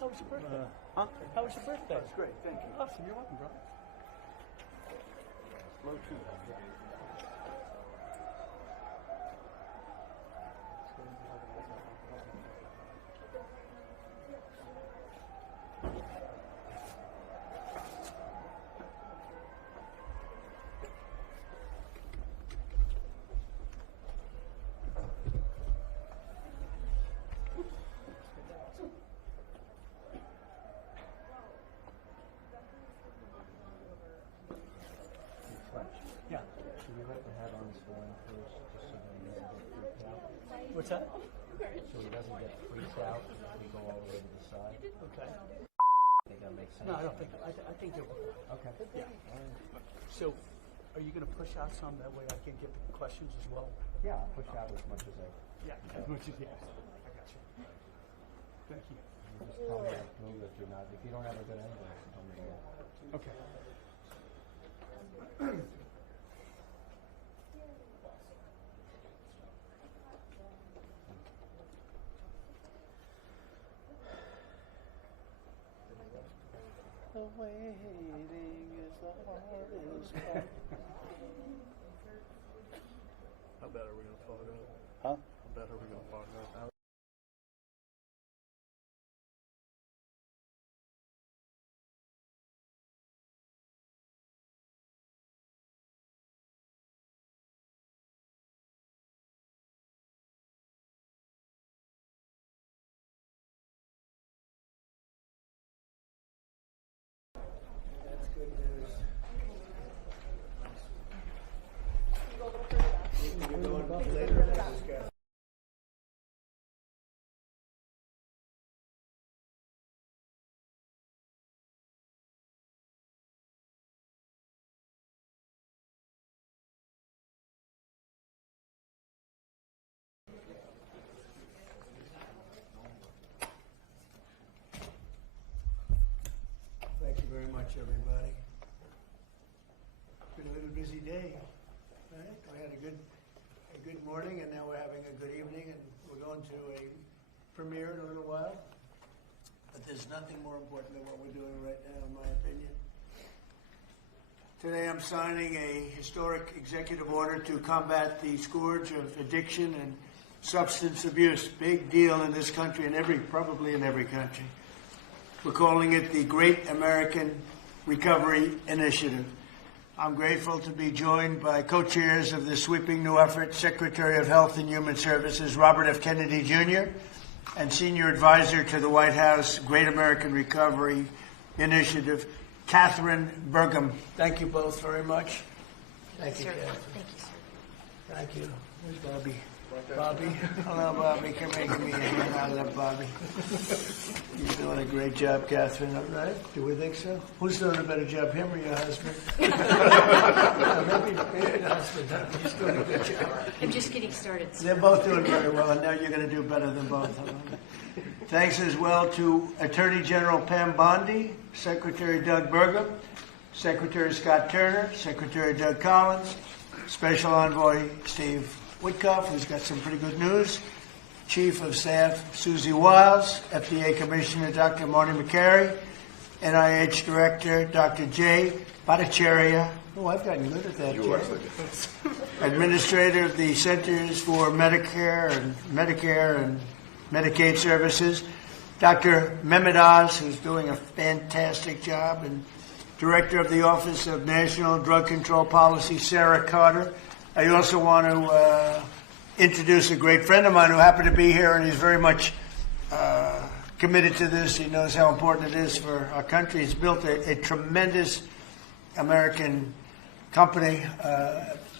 How was your birthday? Huh? How was your birthday? That's great, thank you. Awesome, you're welcome, bro. Slow too. Yeah. Should we let the hat on swelling first, just so he doesn't get freaked out? What's that? So he doesn't get freaked out if we go all the way to the side? Okay. I think that makes sense. No, I don't think. I think you'll. Okay. Yeah. So, are you going to push out some that way I can get the questions as well? Yeah, I'll push out as much as I Yeah. As much as you ask. I got you. Thank you. you just tell me to move if you're not. If you don't have a good angle, tell me to go. Okay. The waiting is the hardest part. How bad are we going to fog up? Huh? How bad are we going to fog up? That's good news. You're going later in this guy. Thank you very much, everybody. Been a little busy day, right? We had a good morning, and now we're having a good evening, and we're going to a premiere in a little while. But there's nothing more important than what we're doing right now, in my opinion. Today I'm signing a historic executive order to combat the scourge of addiction and substance abuse. Big deal in this country and probably in every country. We're calling it the Great American Recovery Initiative. I'm grateful to be joined by co-chairs of this sweeping new effort, Secretary of Health and Human Services, Robert F. Kennedy Jr., and Senior Advisor to the White House Great American Recovery Initiative, Catherine Burgum. Thank you both very much. Thank you, Catherine. Thank you, sir. Thank you. Where's Bobby? Bobby. Hello, Bobby. Come here, give me a hand. I love Bobby. You're doing a great job, Catherine. All right? Do we think so? Who's doing a better job, him or your husband? maybe the husband. He's doing a good job. I'm just getting started, sir. They're both doing very well, and now you're going to do better than both of them. Thanks as well to Attorney General Pam Bondi, Secretary Doug Burgum, Secretary Scott Turner, Secretary Doug Collins, Special Envoy Steve Witkoff, who's got some pretty good news, Chief of Staff Susie Wiles, FDA Commissioner Dr. Marty McCary, NIH Director Dr. Jay Bhattacharya. Oh, I've gotten good at that, Jay. Administrator of the Centers for Medicare and Medicaid Services, Dr. Mehmet Oz, who's doing a fantastic job, and Director of the Office of National Drug Control Policy, Sarah Carter. I also want to introduce a great friend of mine who happened to be here, and he's very much committed to this. He knows how important it is for our country. He's built a tremendous American company.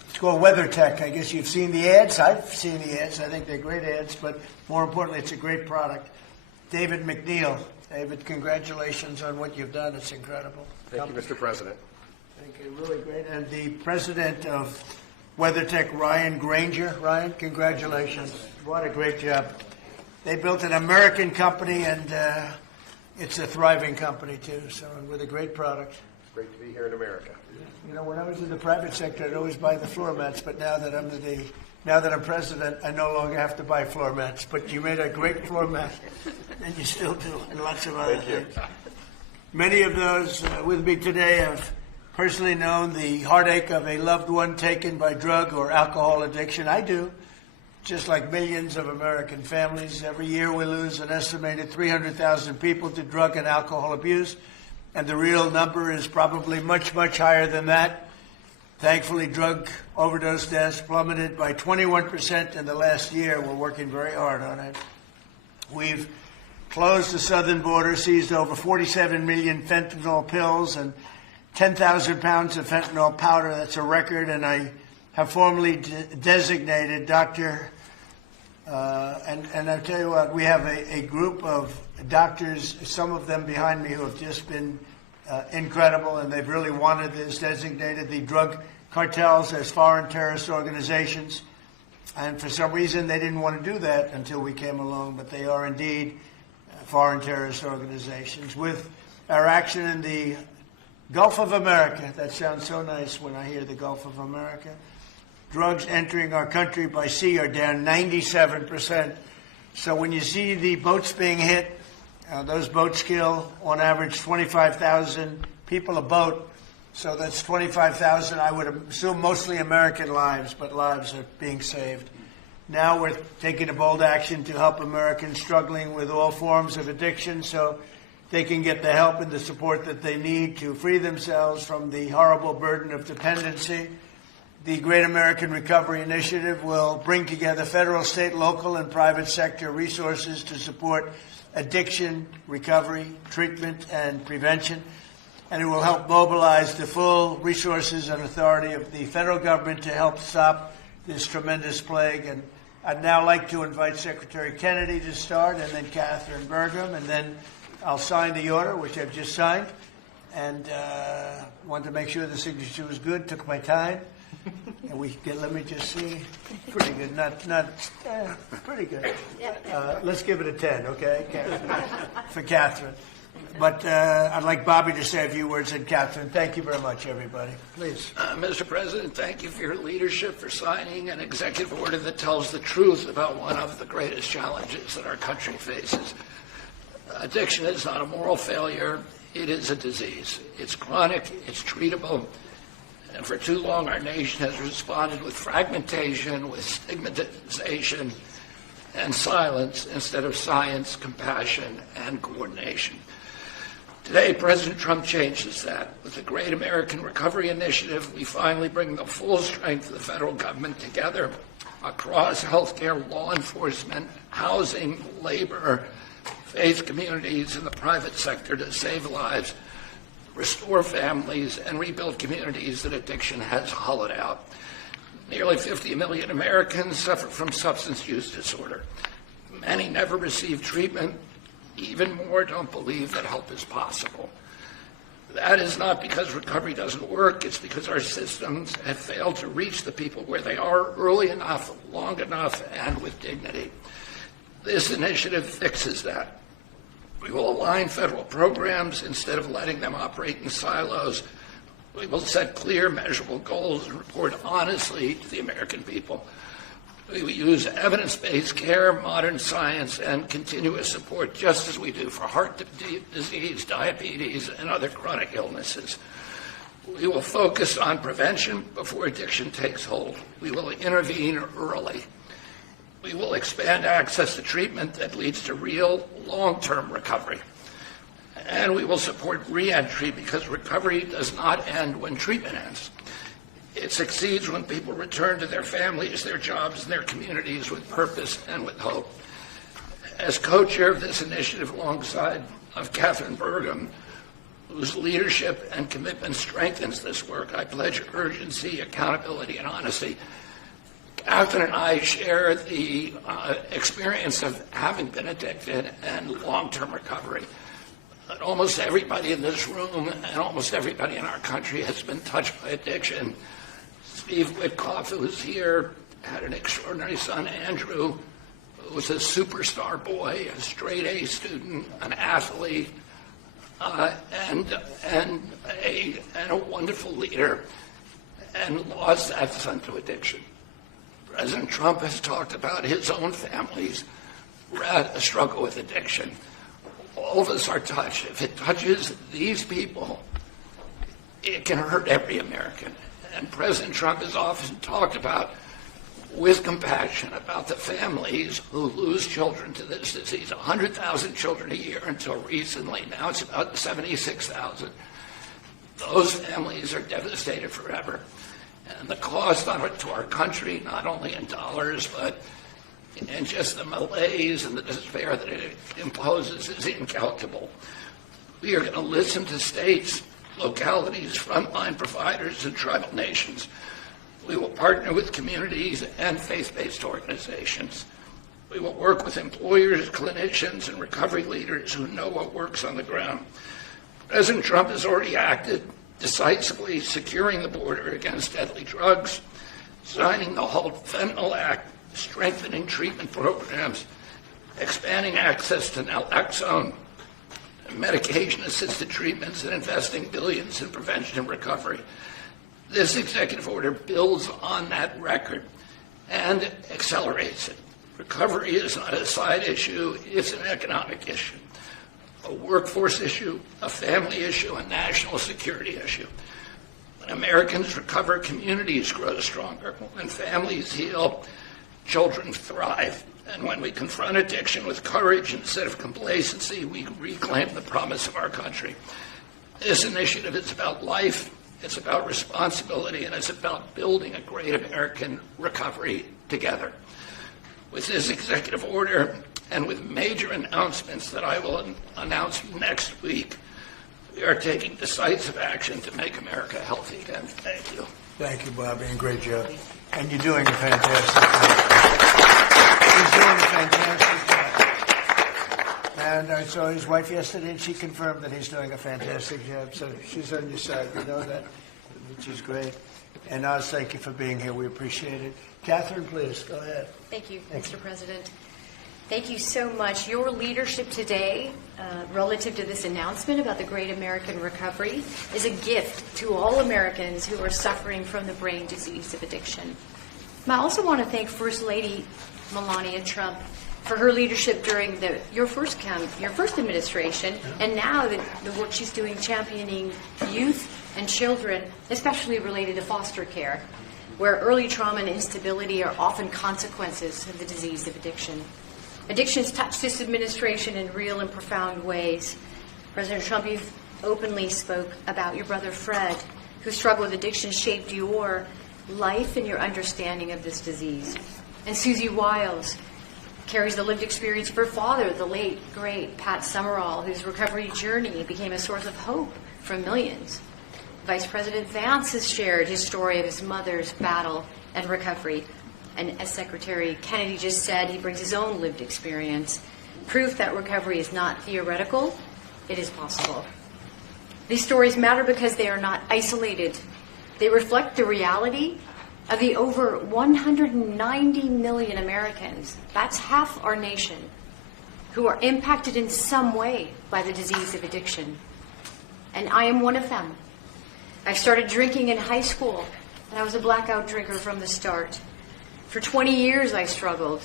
It's called WeatherTech. I guess you've seen the ads. I've seen the ads. I think they're great ads, but more importantly, it's a great product. David McNeil. David, congratulations on what you've done. It's incredible. Thank you, Mr. President. Thank you. Really great. And the president of WeatherTech, Ryan Granger. Ryan, congratulations. What a great job. They built an American company, and it's a thriving company, too, so with a great product. great to be here in America. You know, when I was in the private sector, I'd always buy the floor mats, but now that I'm president, I no longer have to buy floor mats. But you made a great floor mat, and you still do, and lots of other things. Many of those with me today have personally known the heartache of a loved one taken by drug or alcohol addiction. I do. Just like millions of American families, every year we lose an estimated 300,000 people to drug and alcohol abuse, and the real number is probably much, much higher than that. Thankfully, drug overdose deaths plummeted by 21% in the last year. We're working very hard on it. We've closed the southern border, seized over 47 million fentanyl pills and 10,000 pounds of fentanyl powder. That's a record, and I have formally designated Dr. And I'll tell you what, we have a group of doctors, some of them behind me, who have just been incredible, and they've really wanted this, designated the drug cartels as foreign terrorist organizations. And for some reason, they didn't want to do that until we came along, but they are indeed foreign terrorist organizations. With our action in the Gulf of America, that sounds so nice when I hear the Gulf of America, drugs entering our country by sea are down 97%. So when you see the boats being hit, those boats kill on average 25,000 people a boat. So that's 25,000, I would assume mostly American lives, but lives are being saved. Now we're taking a bold action to help Americans struggling with all forms of addiction so they can get the help and the support that they need to free themselves from the horrible burden of dependency. The Great American Recovery Initiative will bring together federal, state, local, and private sector resources to support addiction, recovery, treatment, and prevention. And it will help mobilize the full resources and authority of the federal government to help stop this tremendous plague. And I'd now like to invite Secretary Kennedy to start, and then Catherine Burgum, and then I'll sign the order, which I've just signed. And wanted to make sure the signature was good, took my time. And let me just see. Pretty good. Pretty good. Let's give it a 10, okay? For Catherine. But I'd like Bobby to say a few words, and Catherine, thank you very much, everybody. Please. Mr. President, thank you for your leadership, for signing an executive order that tells the truth about one of the greatest challenges that our country faces. Addiction is not a moral failure. It is a disease. It's chronic. It's treatable. And for too long, our nation has responded with fragmentation, with stigmatization, and silence instead of science, compassion, and coordination. Today, President Trump changes that. With the Great American Recovery Initiative, we finally bring the full strength of the federal government together across healthcare, law enforcement, housing, labor, faith communities, and the private sector to save lives, restore families, and rebuild communities that addiction has hollowed out. Nearly 50 million Americans suffer from substance use disorder. Many never receive treatment. Even more don't believe that help is possible. That is not because recovery doesn't work. It's because our systems have failed to reach the people where they are early enough, long enough, and with dignity. This initiative fixes that. We will align federal programs instead of letting them operate in silos. We will set clear, measurable goals and report honestly to the American people. We will use evidence-based care, modern science, and continuous support, just as we do for heart disease, diabetes, and other chronic illnesses. We will focus on prevention before addiction takes hold. We will intervene early. We will expand access to treatment that leads to real long-term recovery. And we will support re-entry because recovery does not end when treatment ends. It succeeds when people return to their families, their jobs, and their communities with purpose and with hope. As co-chair of this initiative alongside of Catherine Burgum, whose leadership and commitment strengthens this work, I pledge urgency, accountability, and honesty. Catherine and I share the experience of having been addicted and long-term recovery. But almost everybody in this room and almost everybody in our country has been touched by addiction. Steve Witkoff, who's here, had an extraordinary son, Andrew, who was a superstar boy, a straight A student, an athlete, and a family and a wonderful leader, and lost that son to addiction. President Trump has talked about his own family's struggle with addiction. All of us are touched. If it touches these people, it can hurt every American. And President Trump has often talked about, with compassion, about the families who lose children to this disease. 100,000 children a year until recently. Now it's about 76,000. Those families are devastated forever. And the cost on it to our country, not only in dollars, but in just the malaise and the despair that it imposes, is incalculable. We are going to listen to states, localities, frontline providers, and tribal nations. We will partner with communities and faith-based organizations. We will work with employers, clinicians, and recovery leaders who know what works on the ground. President Trump has already acted decisively, securing the border against deadly drugs, signing the Halt Fentanyl Act, strengthening treatment programs, expanding access to naloxone, medication-assisted treatments, and investing billions in prevention and recovery. This executive order builds on that record and accelerates it. Recovery is not a side issue, it's an economic issue, a workforce issue, a family issue, a national security issue. When Americans recover, communities grow stronger. When families heal, children thrive. And when we confront addiction with courage instead of complacency, we reclaim the promise of our country. This initiative is about life, it's about responsibility, and it's about building a great American recovery together. With this executive order and with major announcements that I will announce next week, we are taking decisive action to make America healthy again. Thank you. Thank you, Bobby, and great job. And you're doing a fantastic job. He's doing a fantastic job. And I saw his wife yesterday, and she confirmed that he's doing a fantastic job. So she's on your side. You know that, which is great. And Oz, thank you for being here. We appreciate it. Catherine, please, go ahead. Thank you, Mr. President. Thank you so much. Your leadership today, relative to this announcement about the Great American Recovery, is a gift to all Americans who are suffering from the brain disease of addiction. And I also want to thank First Lady Melania Trump for her leadership during your first administration, and now the work she's doing championing youth and children, especially related to foster care, where early trauma and instability are often consequences of the disease of addiction. Addictions touch this administration in real and profound ways. President Trump, you've openly spoke about your brother Fred, whose struggle with addiction shaped your life and your understanding of this disease. And Susie Wiles carries the lived experience of her father, the late, great Pat Summerall, whose recovery journey became a source of hope for millions. Vice President Vance has shared his story of his mother's battle and recovery. And as Secretary Kennedy just said, he brings his own lived experience, proof that recovery is not theoretical, it is possible. These stories matter because they are not isolated. They reflect the reality of the over 190 million Americans, that's half our nation, who are impacted in some way by the disease of addiction. And I am one of them. I started drinking in high school, and I was a blackout drinker from the start. For 20 years I struggled,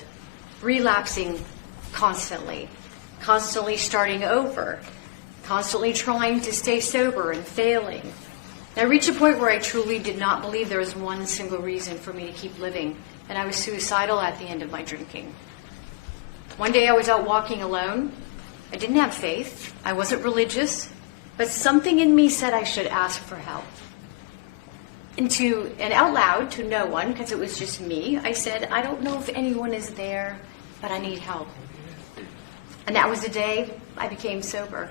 relapsing constantly starting over, constantly trying to stay sober and failing. I reached a point where I truly did not believe there was one single reason for me to keep living, and I was suicidal at the end of my drinking. One day I was out walking alone. I didn't have faith. I wasn't religious, but something in me said I should ask for help. And out loud to no one, because it was just me, I said, I don't know if anyone is there, but I need help. And that was the day I became sober.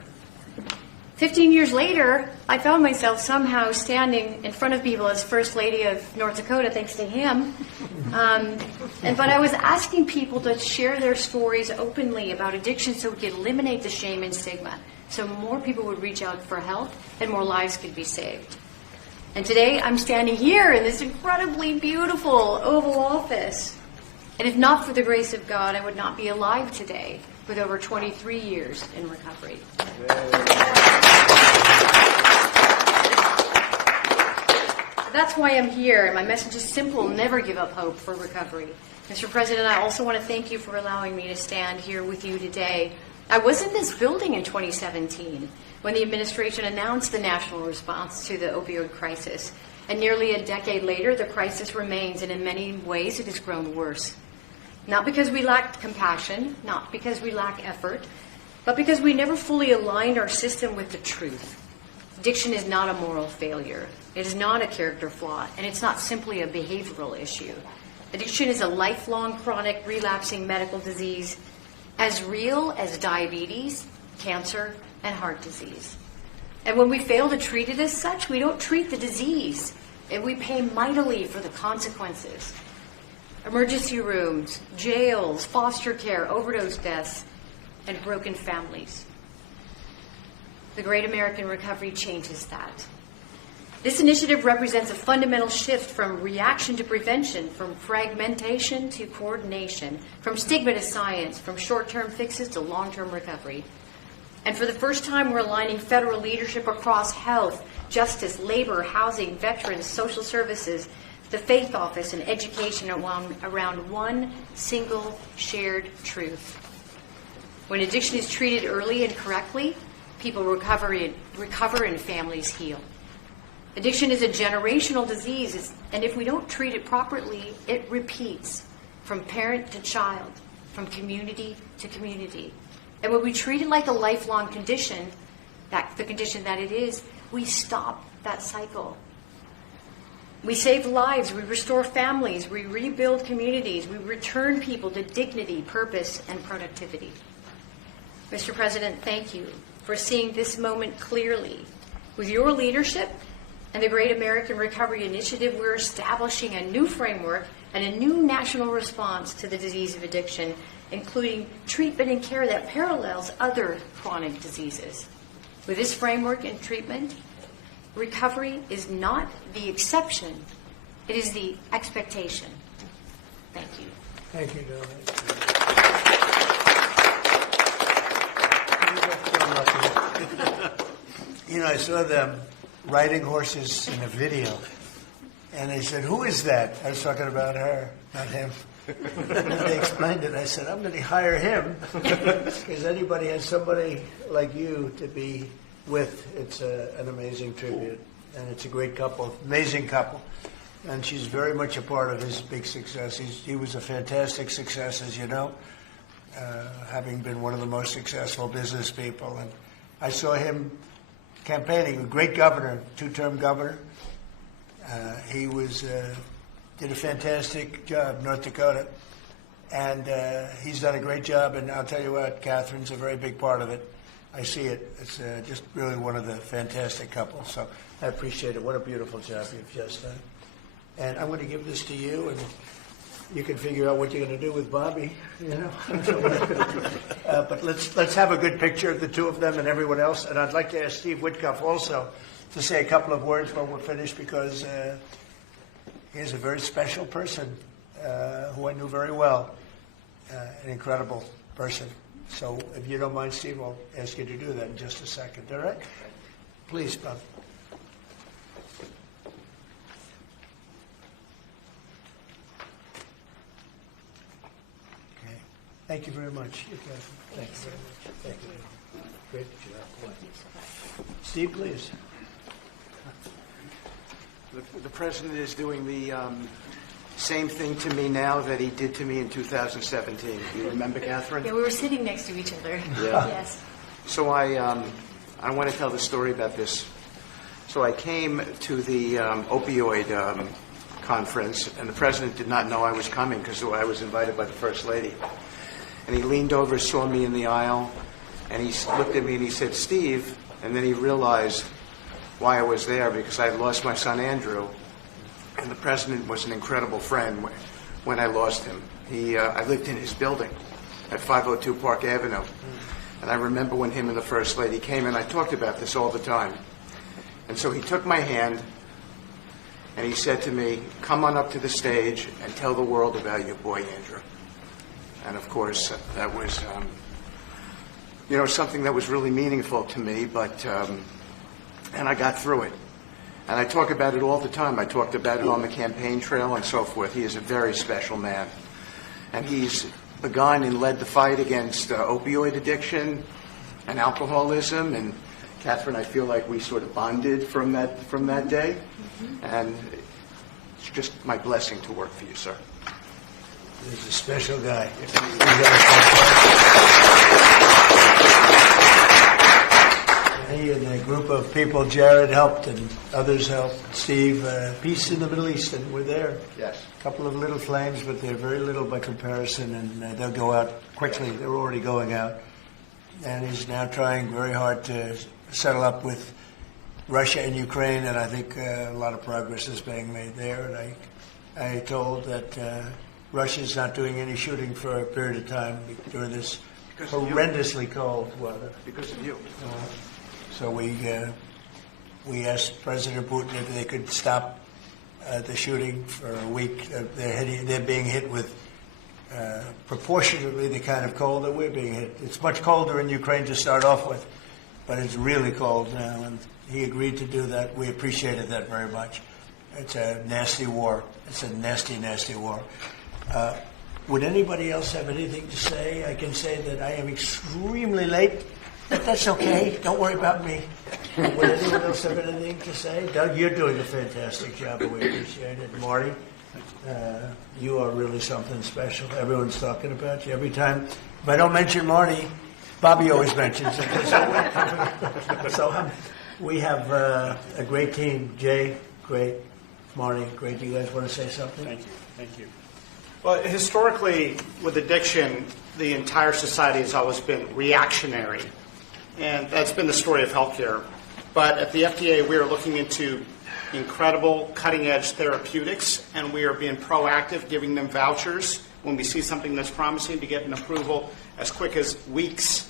15 years later, I found myself somehow standing in front of people as First Lady of North Dakota, thanks to him. But I was asking people to share their stories openly about addiction so we could eliminate the shame and stigma, so more people would reach out for help and more lives could be saved. And today I'm standing here in this incredibly beautiful Oval Office. And if not for the grace of God, I would not be alive today with over 23 years in recovery. That's why I'm here, and my message is simple: never give up hope for recovery. Mr. President, I also want to thank you for allowing me to stand here with you today. I was in this building in 2017 when the administration announced the national response to the opioid crisis. And nearly a decade later, the crisis remains, and in many ways it has grown worse. Not because we lacked compassion, not because we lack effort, but because we never fully aligned our system with the truth. Addiction is not a moral failure. It is not a character flaw, and it's not simply a behavioral issue. Addiction is a lifelong, chronic, relapsing medical disease, as real as diabetes, cancer, and heart disease. And when we fail to treat it as such, we don't treat the disease, and we pay mightily for the consequences. Emergency rooms, jails, foster care, overdose deaths, and broken families. The Great American Recovery changes that. This initiative represents a fundamental shift from reaction to prevention, from fragmentation to coordination, from stigma to science, from short-term fixes to long-term recovery. And for the first time, we're aligning federal leadership across health, justice, labor, housing, veterans, social services, the faith office, and education around one single shared truth. When addiction is treated early and correctly, people recover and families heal. Addiction is a generational disease, and if we don't treat it properly, it repeats from parent to child, from community to community. And when we treat it like a lifelong condition, the condition that it is, we stop that cycle. We save lives, we restore families, we rebuild communities, we return people to dignity, purpose, and productivity. Mr. President, thank you for seeing this moment clearly. With your leadership and the Great American Recovery Initiative, we're establishing a new framework and a new national response to the disease of addiction, including treatment and care that parallels other chronic diseases. With this framework and treatment, recovery is not the exception, it is the expectation. Thank you. Thank you, Dominic. You know, I saw them riding horses in a video, and they said, "Who is that?" I was talking about her, not him. And they explained it. I said, "I'm going to hire him because anybody has somebody like you to be with. It's an amazing tribute, and it's a great couple, amazing couple." And she's very much a part of his big success. He was a fantastic success, as you know, having been one of the most successful business people. And I saw him campaigning, a great governor, two-term governor. He did a fantastic job, North Dakota. And he's done a great job, and I'll tell you what, Catherine's a very big part of it. I see it. It's just really one of the fantastic couples. So I appreciate it. What a beautiful job you've just done. And I'm going to give this to you, and you can figure out what you're going to do with Bobby, you know. But let's have a good picture of the two of them and everyone else. And I'd like to ask Steve Whitcuff also to say a couple of words when we're finished, because he's a very special person who I knew very well, an incredible person. So if you don't mind, Steve, I'll ask you to do that in just a second. All right? Please, Bob. Okay. Thank you very much. Thank you very much. Thank you. Great job. Steve, please. The President is doing the same thing to me now that he did to me in 2017. Do you remember, Catherine? Yeah, we were sitting next to each other. Yeah. Yes. So I want to tell the story about this. So I came to the opioid conference, and the President did not know I was coming because I was invited by the First Lady. And he leaned over, saw me in the aisle, and he looked at me and he said, "Steve," and then he realized why I was there, because I had lost my son Andrew, and the President was an incredible friend when I lost him. I lived in his building at 502 Park Avenue, and I remember when him and the First Lady came, and I talked about this all the time. And so he took my hand, and he said to me, "Come on up to the stage and tell the world about your boy Andrew." And of course, that was, something that was really meaningful to me, but and I got through it. And I talk about it all the time. I talked about it on the campaign trail and so forth. He is a very special man. And he's begun and led the fight against opioid addiction and alcoholism. And Catherine, I feel like we sort of bonded from that day. And it's just my blessing to work for you, sir. He's a special guy. He and a group of people, Jared helped and others helped, Steve, peace in the Middle East, and we're there. Yes. A couple of little flames, but they're very little by comparison, and they'll go out quickly. They're already going out. And he's now trying very hard to settle up with Russia and Ukraine, and I think a lot of progress is being made there. And I told that Russia's not doing any shooting for a period of time during this horrendously cold weather. Because of you. So we asked President Putin if they could stop the shooting for a week. They're being hit with proportionately the kind of cold that we're being hit. It's much colder in Ukraine to start off with, but it's really cold now, and he agreed to do that. We appreciated that very much. It's a nasty war. It's a nasty, nasty war. Would anybody else have anything to say? I can say that I am extremely late, but that's okay. Don't worry about me. Would anyone else have anything to say? Doug, you're doing a fantastic job, and we appreciate it. Marty, you are really something special. Everyone's talking about you. Every time, if I don't mention Marty, Bobby always mentions it. So we have a great team. Jay, great. Marty, great. Do you guys want to say something? Thank you. Thank you. Well, historically, with addiction, the entire society has always been reactionary. And that's been the story of healthcare. But at the FDA, we are looking into incredible cutting-edge therapeutics, and we are being proactive, giving them vouchers when we see something that's promising to get an approval as quick as weeks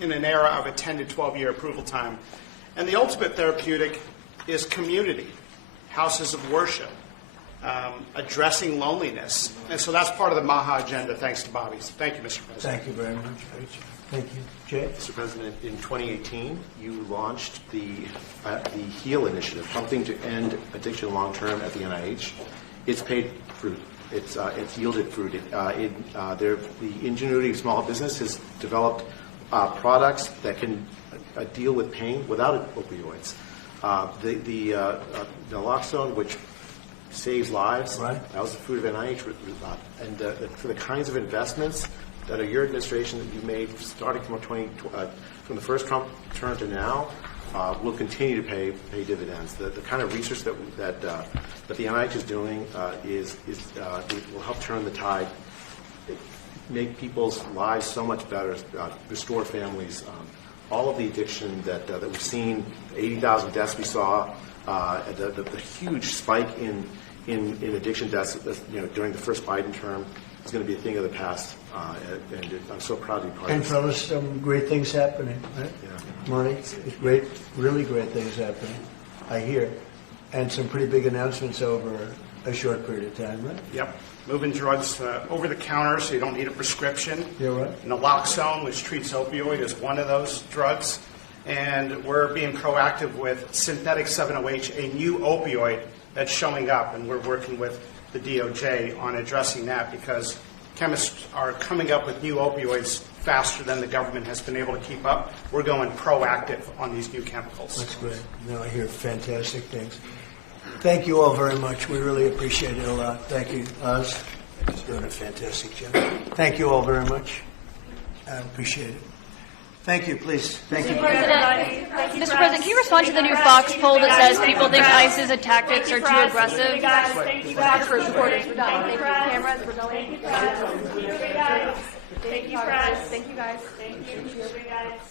in an era of a 10 to 12-year approval time. And the ultimate therapeutic is community, houses of worship, addressing loneliness. And so that's part of the MAHA agenda, thanks to Bobby's. Thank you, Mr. President. Thank you very much. Thank you. Jay? Mr. President, in 2018, you launched the HEAL initiative, something to end addiction long-term at the NIH. It's paid fruit. It's yielded fruit. The ingenuity of small business has developed products that can deal with pain without opioids. The naloxone, which saves lives, right. That was the fruit of NIH. And for the kinds of investments that are your administration that you made starting from the first Trump term to now will continue to pay dividends. The kind of research that the NIH is doing will help turn the tide, make people's lives so much better, restore families. All of the addiction that we've seen, 80,000 deaths we saw, the huge spike in addiction deaths during the first Biden term is going to be a thing of the past, and I'm so proud to be part of it. And from us, some great things happening, right? Yeah. Marty, it's great, really great things happening, I hear. And some pretty big announcements over a short period of time, right? Yep. Moving drugs over the counter so you don't need a prescription. Yeah, right. Naloxone, which treats opioid, is one of those drugs. And we're being proactive with synthetic 7-OH, a new opioid that's showing up, and we're working with the DOJ on addressing that because chemists are coming up with new opioids faster than the government has been able to keep up. We're going proactive on these new chemicals. That's great. No, I hear fantastic things. Thank you all very much. We really appreciate it a lot. Thank you, Oz. He's doing a fantastic job. Thank you all very much. I appreciate it. Thank you, please. Thank you. Mr. President, can you respond to the new Fox poll that says people think ICE's tactics are too aggressive? Photographers, reporters, we're done. Thank you. Cameras, we're going. Thank you, press. Thank you, guys. Thank you. Thank you, guys.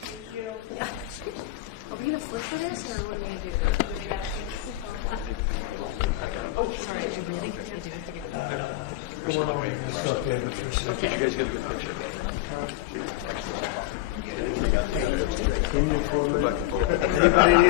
Thank you. Are we going to flip for this, or what are we going to do? Oh, sorry. Did you really? Did you guys get a good picture? Anybody?